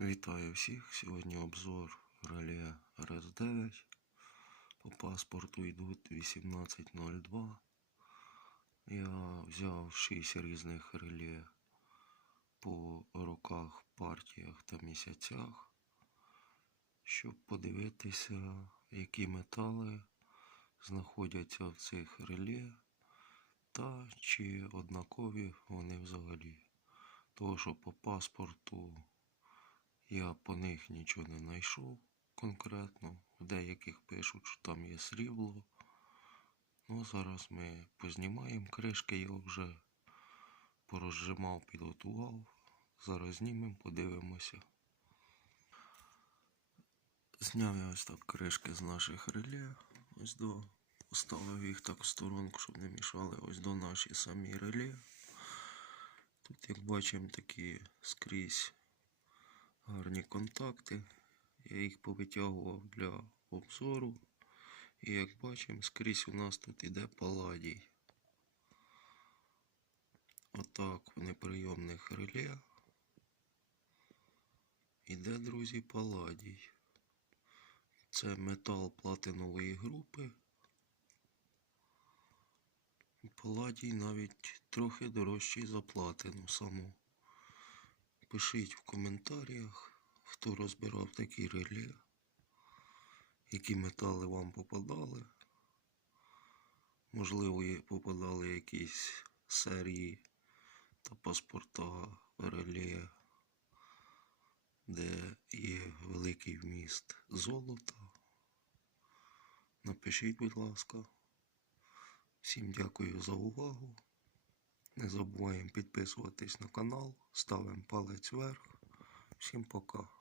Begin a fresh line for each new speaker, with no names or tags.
Вітаю всіх. Сьогодні обзор реле РС9. По паспорту йдуть 1802. Я взяв 6 різних реле по роках, партіях та місяцях, щоб подивитися, які метали знаходяться в цих реле та чи однакові вони взагалі. Того, що по паспорту я по них нічого не знайшов конкретно. В деяких пишуть, що там є срібло. Ну, зараз ми познімаємо кришки, я вже порозжимав, підготував. Зараз знімемо, подивимося. Зняв я ось так кришки з наших реле. Ось до. Поставив їх так в сторонку, щоб не мішали ось до наші самі реле. Тут, як бачимо, такі скрізь гарні контакти. Я їх повитягував для обзору. І як бачимо, скрізь у нас тут іде паладій. Отак в неприйомних реле. Іде, друзі, паладій. Це метал платинової групи. Паладій навіть трохи дорожчий за платину саму. Пишіть в коментарях, хто розбирав такі реле, які метали вам попадали. Можливо, попадали якісь серії та паспорта реле, де є великий вміст золота. Напишіть, будь ласка. Всім дякую за увагу. Не забуваємо підписуватись на канал, ставимо палець вверх. Всім пока.